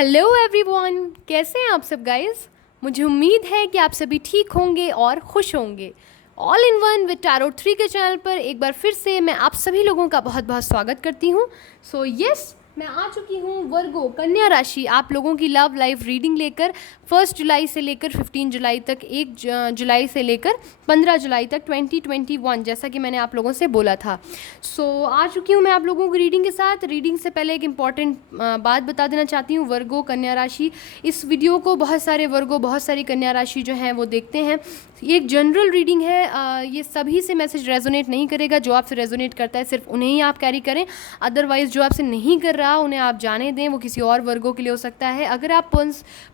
Hello everyone, कैसे हैं आप सब गाइस। मुझे उम्मीद है कि आप सभी ठीक होंगे और खुश होंगे। All in one with tarot 3 के चैनल पर एक बार फिर से मैं आप सभी लोगों का बहुत बहुत स्वागत करती हूँ। सो यस, मैं आ चुकी हूँ वर्गो कन्या राशि आप लोगों की लव लाइफ रीडिंग लेकर 1 जुलाई से लेकर 15 जुलाई तक, 1 जुलाई से लेकर 15 जुलाई तक 2021, जैसा कि मैंने आप लोगों से बोला था। सो आ चुकी हूँ मैं आप लोगों को रीडिंग के साथ। रीडिंग से पहले एक इम्पॉर्टेंट बात बता देना चाहती हूँ। वर्गो कन्या राशि, इस वीडियो को बहुत सारे वर्गो, बहुत सारी कन्या राशि जो हैं वो देखते हैं। ये एक जनरल रीडिंग है, ये सभी से मैसेज रेजोनेट नहीं करेगा। जो आपसे रेजोनेट करता है सिर्फ उन्हें ही आप कैरी करें, अदरवाइज़ जो आपसे नहीं कर रहा उन्हें आप जाने दें, वो किसी और वर्गों के लिए हो सकता है। अगर आप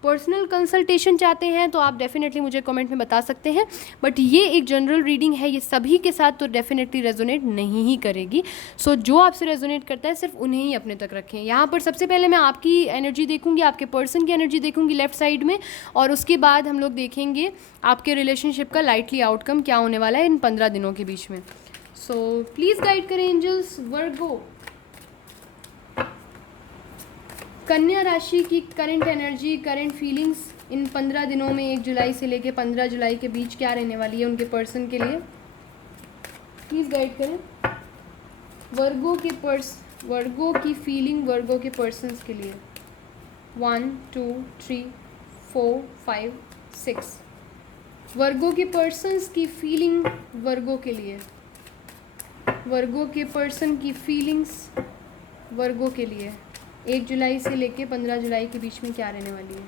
पर्सनल कंसल्टेशन चाहते हैं तो आप डेफिनेटली मुझे कमेंट में बता सकते हैं, बट ये एक जनरल रीडिंग है, ये सभी के साथ तो डेफिनेटली रेजोनेट नहीं ही करेगी। सो जो आपसे रेजोनेट करता है सिर्फ उन्हें ही अपने तक रखें। यहाँ पर सबसे पहले मैं आपकी एनर्जी देखूंगी, आपके पर्सन की एनर्जी देखूंगी लेफ्ट साइड में, और उसके बाद हम लोग देखेंगे आपके रिलेशनशिप का लाइटली आउटकम क्या होने वाला है इन 15 दिनों के बीच में। सो प्लीज़ गाइड करें एंजल्स। वर्गो कन्या राशि की current energy, current feelings in 15 दिनों में 1 जुलाई से लेकर 15 जुलाई के बीच क्या रहने वाली है उनके पर्सन के लिए, प्लीज़ गाइड करें। वर्गो की फीलिंग वर्गो के पर्सन्स के लिए 1 2 3 4 5 6। वर्गो के पर्सन्स की फीलिंग वर्गो के लिए, वर्गो के पर्सन की फीलिंग्स वर्गो के लिए 1 जुलाई से लेके 15 जुलाई के बीच में क्या रहने वाली है।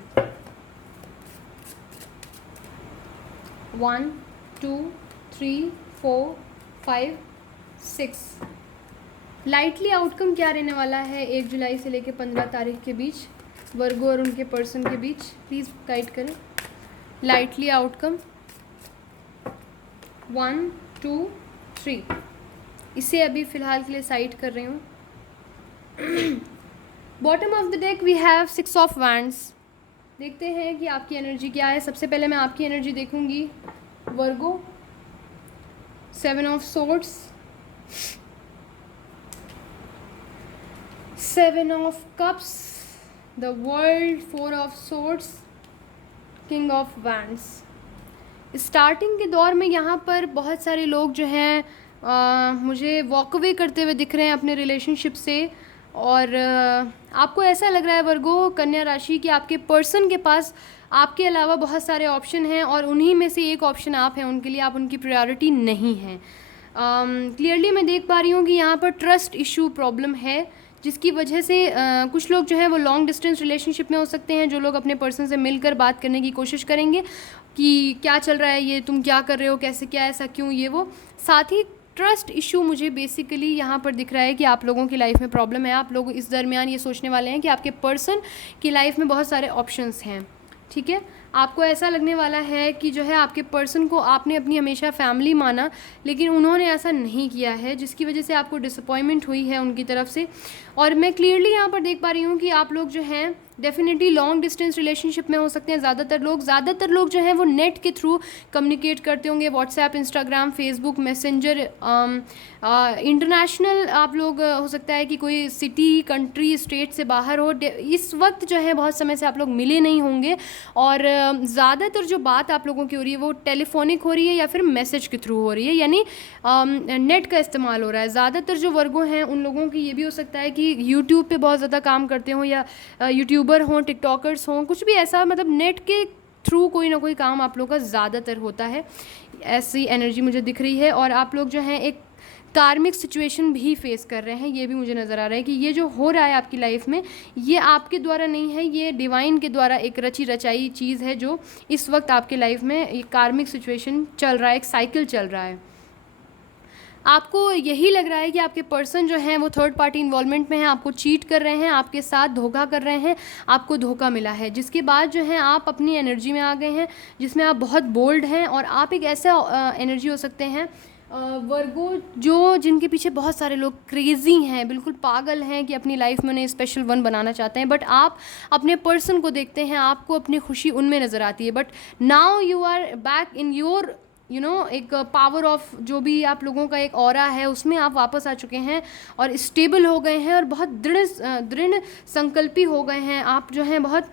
1 2 3 4 5 6। लाइटली आउटकम क्या रहने वाला है 1 जुलाई से लेके 15 तारीख के बीच वर्गो और उनके पर्सन के बीच, प्लीज़ गाइड करें। Lightly outcome 1 2 3। इसे अभी फ़िलहाल के लिए साइड कर रही हूँ। Bottom of the deck we have 6 of wands. देखते हैं कि आपकी एनर्जी क्या है। सबसे पहले मैं आपकी एनर्जी देखूंगी वर्गो। 7 of swords, 7 of cups, the world, 4 of swords, king of wands. Starting के दौर में यहाँ पर बहुत सारे लोग जो हैं मुझे वॉक अवे करते हुए दिख रहे हैं अपने रिलेशनशिप से, और आपको ऐसा लग रहा है वर्गो कन्या राशि कि आपके पर्सन के पास आपके अलावा बहुत सारे ऑप्शन हैं और उन्हीं में से एक ऑप्शन आप हैं उनके लिए, आप उनकी प्रायोरिटी नहीं हैं। क्लियरली मैं देख पा रही हूँ कि यहाँ पर ट्रस्ट इशू प्रॉब्लम है, जिसकी वजह से कुछ लोग जो हैं वो लॉन्ग डिस्टेंस रिलेशनशिप में हो सकते हैं। जो लोग अपने पर्सन से मिलकर बात करने की कोशिश करेंगे कि क्या चल रहा है, ये तुम क्या कर रहे हो, कैसे, क्या, ऐसा क्यों, ये वो। साथ ही ट्रस्ट इशू मुझे बेसिकली यहाँ पर दिख रहा है कि आप लोगों की लाइफ में प्रॉब्लम है। आप लोग इस दरमियान ये सोचने वाले हैं कि आपके पर्सन की लाइफ में बहुत सारे ऑप्शंस हैं, ठीक है। आपको ऐसा लगने वाला है कि जो है आपके पर्सन को आपने अपनी हमेशा फैमिली माना, लेकिन उन्होंने ऐसा नहीं किया है, जिसकी वजह से आपको डिसअपॉइंटमेंट हुई है उनकी तरफ से। और मैं क्लियरली यहाँ पर देख पा रही हूँ कि आप लोग जो हैं डेफिनेटली लॉन्ग डिस्टेंस रिलेशनशिप में हो सकते हैं। ज़्यादातर लोग जो हैं वो नेट के थ्रू कम्युनिकेट करते होंगे, WhatsApp, Instagram, Facebook, messenger. International आप लोग हो सकता है कि कोई सिटी, कंट्री, स्टेट से बाहर हो। इस वक्त जो है बहुत समय से आप लोग मिले नहीं होंगे, और ज़्यादातर जो बात आप लोगों की हो रही है वो टेलीफोनिक हो रही है या फिर मैसेज के थ्रू हो रही है, यानी नेट का इस्तेमाल हो रहा है। ज़्यादातर जो वर्गों हैं उन लोगों की ये भी हो सकता है कि यूट्यूब पे बहुत ज़्यादा काम करते हों, या यूट्यूबर हों, टिकटॉकर्स हों, कुछ भी ऐसा, मतलब नेट के थ्रू कोई ना कोई काम आप लोगों का ज़्यादातर होता है। ऐसी एनर्जी मुझे दिख रही है। और आप लोग जो हैं एक कार्मिक सिचुएशन भी फेस कर रहे हैं, ये भी मुझे नज़र आ रहा है कि ये जो हो रहा है आपकी लाइफ में, ये आपके द्वारा नहीं है, ये डिवाइन के द्वारा एक रची रचाई चीज़ है जो इस वक्त आपके लाइफ में एक कार्मिक सिचुएशन चल रहा है, एक साइकिल चल रहा है। आपको यही लग रहा है कि आपके पर्सन जो हैं वो थर्ड पार्टी इन्वॉल्वमेंट में हैं, आपको चीट कर रहे हैं, आपके साथ धोखा कर रहे हैं, आपको धोखा मिला है, जिसके बाद जो है आप अपनी एनर्जी में आ गए हैं, जिसमें आप बहुत बोल्ड हैं। और आप एक ऐसा एनर्जी हो सकते हैं वर्गो जो जिनके पीछे बहुत सारे लोग क्रेज़ी हैं, बिल्कुल पागल हैं कि अपनी लाइफ में उन्हें स्पेशल वन बनाना चाहते हैं, बट आप अपने पर्सन को देखते हैं, आपको अपनी खुशी उनमें नज़र आती है। But now you are back in your एक पावर ऑफ जो भी आप लोगों का एक ऑरा है उसमें आप वापस आ चुके हैं और स्टेबल हो गए हैं और बहुत दृढ़ संकल्पी हो गए हैं। आप जो हैं बहुत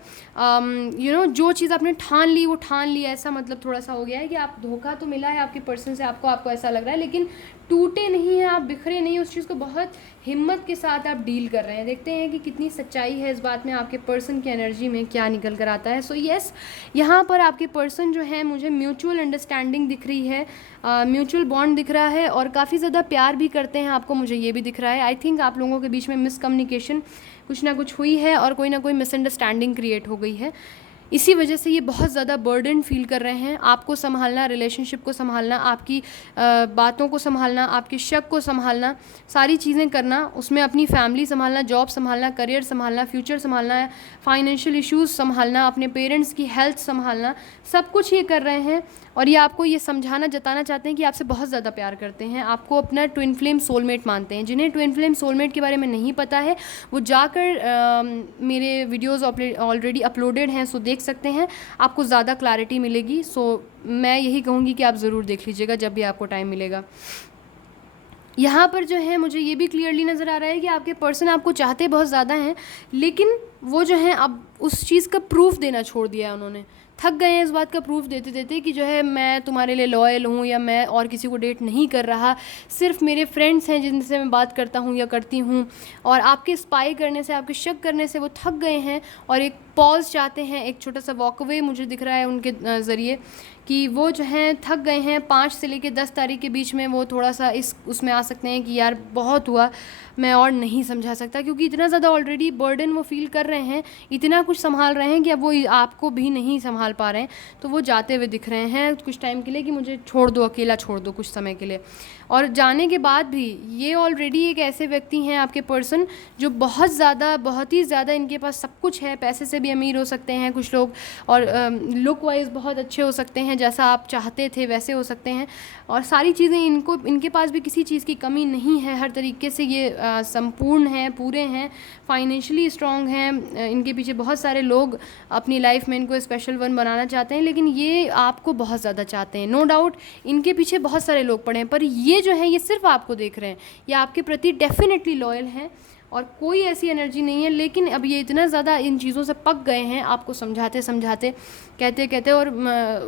जो चीज़ आपने ठान ली वो ठान ली, ऐसा मतलब थोड़ा सा हो गया है कि आप धोखा तो मिला है आपके पर्सन से, आपको ऐसा लग रहा है, लेकिन टूटे नहीं हैं आप, बिखरे नहीं, उस चीज़ को बहुत हिम्मत के साथ आप डील कर रहे हैं। देखते हैं कि कितनी सच्चाई है इस बात में, आपके पर्सन की एनर्जी में क्या निकल कर आता है। सो यस, यहाँ पर आपके पर्सन जो है मुझे म्यूचुअल अंडरस्टैंडिंग दिख रही है, म्यूचुअल बॉन्ड दिख रहा है और काफ़ी ज़्यादा प्यार भी करते हैं आपको, मुझे ये भी दिख रहा है। आई थिंक आप लोगों के बीच में मिसकम्युनिकेशन कुछ ना कुछ हुई है और कोई ना कोई मिसअंडरस्टैंडिंग क्रिएट हो गई है, इसी वजह से ये बहुत ज़्यादा बर्डन फील कर रहे हैं। आपको संभालना, रिलेशनशिप को संभालना, आपकी बातों को संभालना, आपके शक को संभालना, सारी चीज़ें करना, उसमें अपनी फैमिली संभालना, जॉब संभालना, करियर संभालना, फ्यूचर संभालना, फाइनेंशियल इश्यूज़ संभालना, अपने पेरेंट्स की हेल्थ संभालना, सब कुछ ये कर रहे हैं। और ये आपको ये समझाना, जताना चाहते हैं कि आपसे बहुत ज़्यादा प्यार करते हैं, आपको अपना ट्विन फ्लेम सोलमेट मानते हैं। जिन्हें ट्विन फ्लेम सोलमेट के बारे में नहीं पता है वो जाकर मेरे वीडियोस ऑलरेडी अपलोडेड हैं, सो देख सकते हैं, आपको ज़्यादा क्लैरिटी मिलेगी। सो मैं यही कहूँगी कि आप ज़रूर देख लीजिएगा जब भी आपको टाइम मिलेगा। यहाँ पर जो है मुझे ये भी क्लियरली नज़र आ रहा है कि आपके पर्सन आपको चाहते बहुत ज़्यादा हैं, लेकिन वो जो है अब उस चीज़ का प्रूफ देना छोड़ दिया है, उन्होंने थक गए हैं इस बात का प्रूफ देते देते कि जो है मैं तुम्हारे लिए लॉयल हूँ या मैं और किसी को डेट नहीं कर रहा, सिर्फ मेरे फ्रेंड्स हैं जिनसे मैं बात करता हूँ या करती हूँ। और आपके स्पाई करने से, आपके शक करने से वो थक गए हैं और एक पॉज चाहते हैं, एक छोटा सा वॉकअवे मुझे दिख रहा है उनके ज़रिए कि वो जो हैं थक गए हैं। 5 से लेकर 10 तारीख के बीच में वो थोड़ा सा उसमें आ सकते हैं कि यार बहुत हुआ, मैं और नहीं समझा सकता, क्योंकि इतना ज़्यादा ऑलरेडी बर्डन वो फील कर रहे हैं, इतना कुछ संभाल रहे हैं कि अब वो आपको भी नहीं संभाल पा रहे हैं। तो वो जाते हुए दिख रहे हैं कुछ टाइम के लिए कि मुझे छोड़ दो, अकेला छोड़ दो कुछ समय के लिए। और जाने के बाद भी ये ऑलरेडी एक ऐसे व्यक्ति हैं आपके पर्सन जो बहुत ही ज़्यादा इनके पास सब कुछ है, पैसे से भी अमीर हो सकते हैं कुछ लोग, और लुक वाइज बहुत अच्छे हो सकते हैं, जैसा आप चाहते थे वैसे हो सकते हैं, और सारी चीज़ें इनके पास भी किसी चीज़ की कमी नहीं है, हर तरीके से ये संपूर्ण हैं, पूरे हैं, फाइनेंशियली स्ट्रॉन्ग हैं। इनके पीछे बहुत सारे लोग अपनी लाइफ में इनको स्पेशल वन बनाना चाहते हैं, लेकिन ये आपको बहुत ज़्यादा चाहते हैं। नो डाउट इनके पीछे बहुत सारे लोग पड़े हैं, पर ये जो है ये सिर्फ आपको देख रहे हैं, ये आपके प्रति डेफिनेटली लॉयल हैं और कोई ऐसी एनर्जी नहीं है। लेकिन अब ये इतना ज़्यादा इन चीज़ों से पक गए हैं, आपको समझाते समझाते, कहते और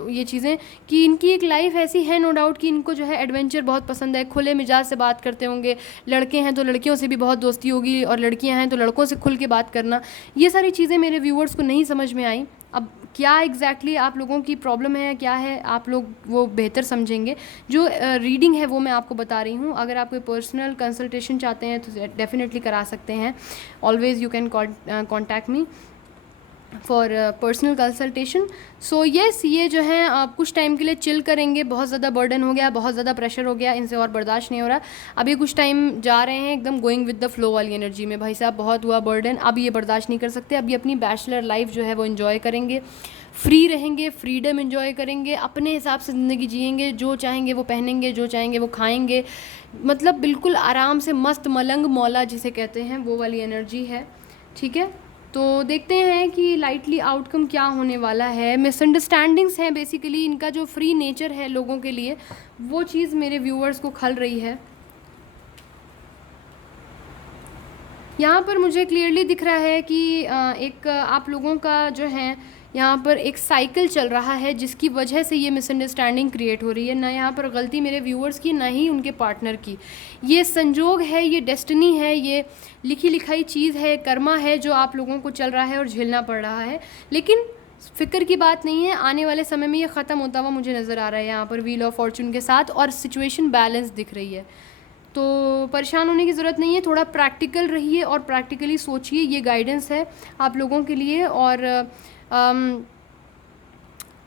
ये चीज़ें कि इनकी एक लाइफ ऐसी है, नो डाउट कि इनको जो है एडवेंचर बहुत पसंद है, खुले मिजाज से बात करते होंगे, लड़के हैं तो लड़कियों से भी बहुत दोस्ती होगी और लड़कियां हैं तो लड़कों से खुल के बात करना, ये सारी चीज़ें मेरे व्यूवर्स को नहीं समझ में आई। अब क्या एग्जैक्टली आप लोगों की प्रॉब्लम है, क्या है, आप लोग वो बेहतर समझेंगे। जो रीडिंग है वो मैं आपको बता रही हूँ। अगर आप कोई पर्सनल कंसल्टेशन चाहते हैं तो डेफिनेटली करा सकते हैं। Always you can contact me for personal consultation. So yes, ये जो है आप कुछ टाइम के लिए चिल करेंगे, बहुत ज़्यादा बर्डन हो गया, बहुत ज़्यादा प्रेशर हो गया, इनसे और बर्दाश्त नहीं हो रहा। अब ये कुछ टाइम जा रहे हैं एकदम गोइंग विद द फ्लो वाली एनर्जी में, भाई साहब बहुत हुआ बर्डन, अब ये बर्दाश्त नहीं कर सकते। अब ये अपनी बैचलर लाइफ जो है वो इन्जॉय करेंगे, फ्री रहेंगे, फ्रीडम इन्जॉय करेंगे, अपने हिसाब से ज़िंदगी जिएंगे, जो चाहेंगे वो पहनेंगे, जो चाहेंगे वो खाएंगे, मतलब बिल्कुल आराम से मस्त मलंग मौला जिसे कहते हैं वो वाली एनर्जी है। ठीक है, तो देखते हैं कि लाइटली आउटकम क्या होने वाला है। मिसअंडरस्टैंडिंग्स हैं बेसिकली, इनका जो फ्री नेचर है लोगों के लिए, वो चीज़ मेरे व्यूअर्स को खल रही है। यहाँ पर मुझे क्लियरली दिख रहा है कि एक आप लोगों का जो है यहाँ पर एक साइकिल चल रहा है जिसकी वजह से ये मिसअंडरस्टैंडिंग क्रिएट हो रही है। ना यहाँ पर गलती मेरे व्यूअर्स की, ना ही उनके पार्टनर की। ये संजोग है, ये डेस्टिनी है, ये लिखी लिखाई चीज़ है, कर्मा है जो आप लोगों को चल रहा है और झेलना पड़ रहा है। लेकिन फ़िक्र की बात नहीं है, आने वाले समय में ये ख़त्म होता हुआ मुझे नज़र आ रहा है यहाँ पर व्हील ऑफ फॉर्चून के साथ, और सिचुएशन बैलेंस दिख रही है। तो परेशान होने की ज़रूरत नहीं है, थोड़ा प्रैक्टिकल रहिए और प्रैक्टिकली सोचिए। ये गाइडेंस है आप लोगों के लिए। और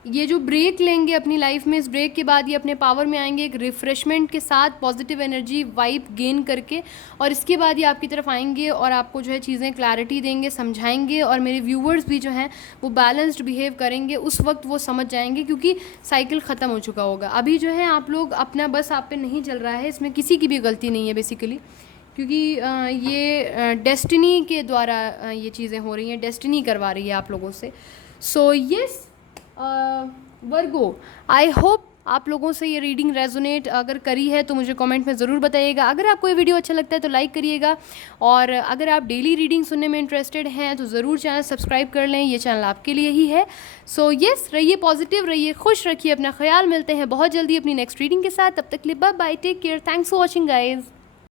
ये जो ब्रेक लेंगे अपनी लाइफ में, इस ब्रेक के बाद ये अपने पावर में आएंगे एक रिफ़्रेशमेंट के साथ, पॉजिटिव एनर्जी वाइब गेन करके, और इसके बाद ये आपकी तरफ आएंगे और आपको जो है चीज़ें क्लैरिटी देंगे, समझाएंगे, और मेरे व्यूवर्स भी जो हैं वो बैलेंस्ड बिहेव करेंगे। उस वक्त वो समझ जाएंगे क्योंकि साइकिल ख़त्म हो चुका होगा। अभी जो है आप लोग अपना बस आप पे नहीं चल रहा है, इसमें किसी की भी गलती नहीं है बेसिकली, क्योंकि ये डेस्टिनी के द्वारा ये चीज़ें हो रही हैं, डेस्टिनी करवा रही है आप लोगों से। So yes Virgo, I hope आप लोगों से ये रीडिंग रेजोनेट अगर करी है तो मुझे कमेंट में ज़रूर बताइएगा। अगर आपको ये वीडियो अच्छा लगता है तो लाइक करिएगा, और अगर आप डेली रीडिंग सुनने में इंटरेस्टेड हैं तो ज़रूर चैनल सब्सक्राइब कर लें, ये चैनल आपके लिए ही है। सो यस, रहिए पॉजिटिव, रहिए खुश, रखिए अपना ख्याल। मिलते हैं बहुत जल्दी अपनी नेक्स्ट रीडिंग के साथ। तब तक के लिए bye bye, take care, thanks for watching guys.